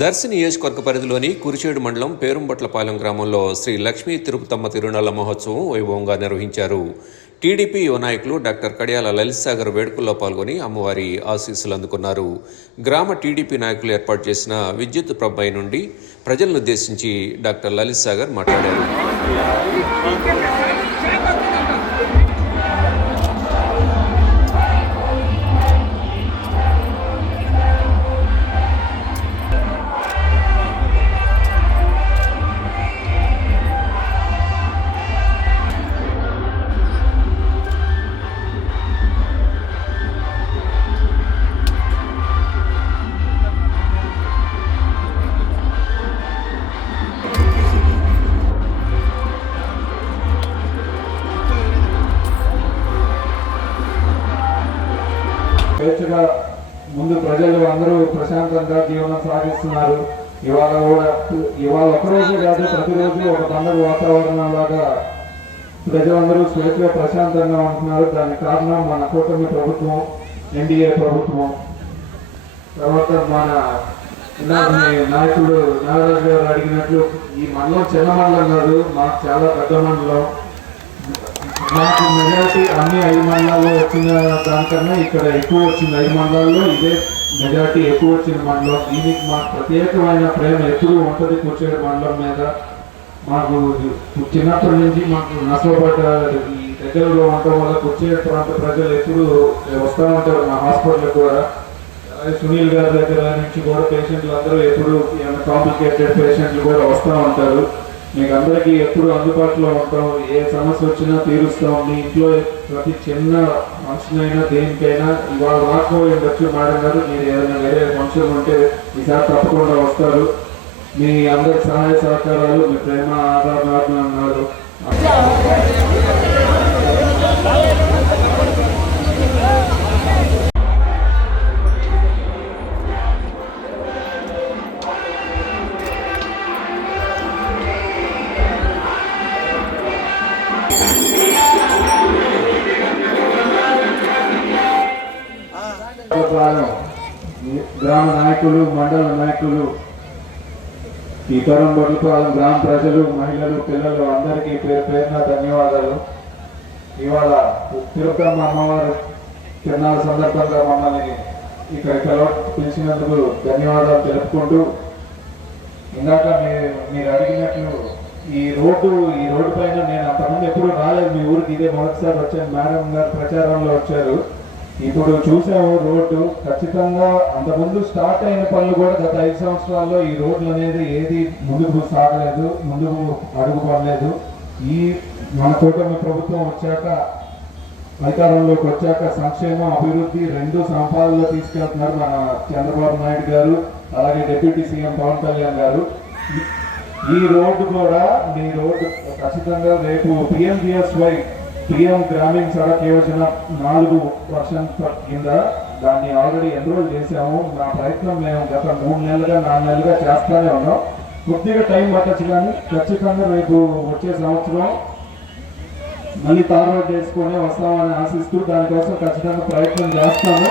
Darsi నియోజకవర్గ పరిధిలోని కురిచేడు మండలం పేరుంబట్లపాలెం గ్రామంలో శ్రీ లక్ష్మీ తిరుపతమ్మ తిరునాళ్ళ మహోత్సవం వైభవంగా నిర్వహించారు. టీడీపీ యువ నాయకులు డాక్టర్ కడియాల లలిత్సాగర్ వేడుకల్లో పాల్గొని అమ్మవారి ఆశీస్సులు అందుకున్నారు. గ్రామ టీడీపీ నాయకులు ఏర్పాటు చేసిన విద్యుత్ ప్రభై నుండి ప్రజలను ఉద్దేశించి డాక్టర్ లలిత్ సాగర్ మాట్లాడారు. స్వేచ్ఛగా ముందు ప్రజలు అందరూ ప్రశాంతంగా జీవనం సాగిస్తున్నారు. ఇవాళ కూడా ఇవాళ ఒకరోజు కాదు ప్రతిరోజు ఒక పండుగ వాతావరణం లాగా ప్రజలందరూ స్వేచ్ఛగా ప్రశాంతంగా ఉంటున్నారు. దానికి కారణం మన కూటమి ప్రభుత్వం ఎన్డీఏ ప్రభుత్వం. తర్వాత మన నాయకుడు నాగరాజు గారు అడిగినట్లు ఈ మండలం చిన్న మండలం కాదు మాకు చాలా పెద్ద మండలం. నాకు మెజార్టీ అన్ని ఐదు మండలాల్లో వచ్చిన దానికన్నా ఇక్కడ ఎక్కువ వచ్చింది ఐదు మండలాల్లో ఇదే మెజార్టీ ఎక్కువ వచ్చిన మండలం. దీనికి మాకు ప్రత్యేకమైన ప్రేమ ఎప్పుడు ఉంటుంది కూర్చోడు మండలం మీద. మాకు చిన్నప్పటి నుంచి మాకు నష్టపడ్డ ఈ దగ్గరలో ఉండటం వల్ల కూర్చే ప్రాంత ప్రజలు ఎప్పుడు వస్తూ ఉంటారు మా హాస్పిటల్ కూడా. సునీల్ గారి దగ్గర నుంచి కూడా పేషెంట్లు అందరూ ఎప్పుడు కాంప్లికేటెడ్ పేషెంట్లు కూడా వస్తూ ఉంటారు. మీకు అందరికీ ఎప్పుడు అందుబాటులో ఉంటాం ఏ సమస్య వచ్చినా తీరుస్తాం మీ ఇంట్లో ప్రతి చిన్న మనిషినైనా దేనికైనా ఇవాళ రాకపోయి ఉండొచ్చు మేడం గారు మీరు ఏదైనా వేరే మనుషులు ఉంటే ఈసారి తప్పకుండా వస్తారు. మీ అందరి సహాయ సహకారాలు మీ ప్రేమ ఆదరణ అన్నారు. గ్రామ నాయకులు మండల నాయకులు ఈ తరం బొడ్లపాలెం గ్రామ ప్రజలు మహిళలు పిల్లలు అందరికీ పేరు పేరున ధన్యవాదాలు. ఇవాళ తిరుపతమ్మ అమ్మవారు తిరునాళ్ళ సందర్భంగా మమ్మల్ని ఇక్కడ పిలవ పిలిచినందుకు ధన్యవాదాలు తెలుపుకుంటూ ఇందాక మీరు మీరు అడిగినట్లు ఈ రోడ్డు ఈ రోడ్డు పైన నేను అంతకుముందు ఎప్పుడు రాలేదు. మీ ఊరికి ఇదే మొదటిసారి వచ్చాను. మేడం గారు ప్రచారంలో వచ్చారు. ఇప్పుడు చూసాము రోడ్డు? ఖచ్చితంగా అంతకుముందు స్టార్ట్ అయిన పనులు కూడా గత ఐదు సంవత్సరాల్లో ఈ రోడ్లు అనేది ఏది ముందుకు సాగలేదు ముందుకు అడుగు పడలేదు. ఈ మన కూటమి ప్రభుత్వం వచ్చాక అధికారంలోకి వచ్చాక సంక్షేమం అభివృద్ధి రెండు సంపాదనలో తీసుకెళ్తున్నారు మన చంద్రబాబు నాయుడు గారు అలాగే డిప్యూటీ సీఎం పవన్ కళ్యాణ్ గారు. ఈ- ఈ రోడ్డు కూడా మీ రోడ్డు ఖచ్చితంగా రేపు పిఎంజిఎస్వై పిఎం గ్రామీణ సడక్ యోజన నాలుగు వర్షన్ కింద దాన్ని ఆల్రెడీ ఎన్రోల్ చేసాము నా ప్రయత్నం మేము గత మూడు నెలలుగా నాలుగు నెలలుగా చేస్తూనే ఉన్నాం. కొద్దిగా టైం పట్టచ్చు కానీ ఖచ్చితంగా రేపు వచ్చే సంవత్సరం మళ్ళీ తార్ రోడ్ వేసుకొని వస్తామని ఆశిస్తూ దానికోసం ఖచ్చితంగా ప్రయత్నం చేస్తాము.